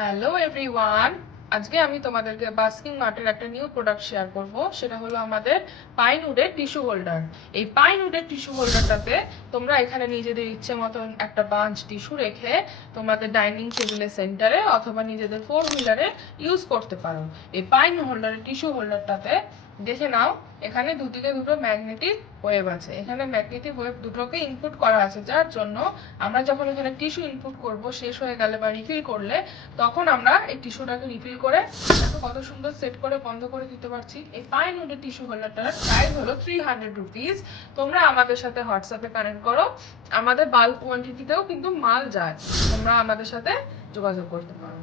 Hello everyone, আজকে আমি তোমাদেরকে বাস্কিং মার্টের একটা নিউ প্রোডাক্ট শেয়ার করব। সেটা হলো আমাদের পাইন উডের টিস্যু হোল্ডার। এই পাইন উডের টিস্যু হোল্ডারটাতে তোমরা এখানে নিজেদের ইচ্ছে মতন একটা বাঞ্চ টিস্যু রেখে তোমাদের ডাইনিং টেবিলের সেন্টারে অথবা নিজেদের ফোর হুইলারে ইউজ করতে পারো। এই পাইন হোল্ডারের টিস্যু হোল্ডারটাতে দেখে নাও, এখানে দুদিকে দুটো ম্যাগনেটিক ওয়েভ আছে। এখানে ম্যাগনেটিক ওয়েভ দুটোকে ইনপুট করা আছে, যার জন্য আমরা যখন এখানে টিস্যু ইনপুট করব, শেষ হয়ে গেলে বা রিফিল করলে, তখন আমরা এই টিস্যুটাকে রিফিল করে দেখো কত সুন্দর সেট করে বন্ধ করে দিতে পারছি। এই পাইন উডের টিস্যু হোল্ডারটার প্রাইস হলো 300 রুপিস। তোমরা আমাদের সাথে হোয়াটসঅ্যাপে কানেক্ট করো, আমাদের বাল্ক কোয়ান্টিটিতেও কিন্তু মাল যায়, তোমরা আমাদের সাথে যোগাযোগ করতে পারো।